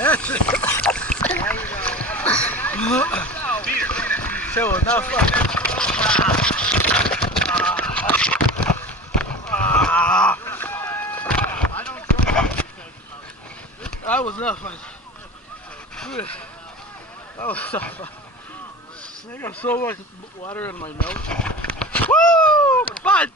That's it. So was not fun. That was not fun. That was so fun. I got so much water in my mouth. Woo! Fun!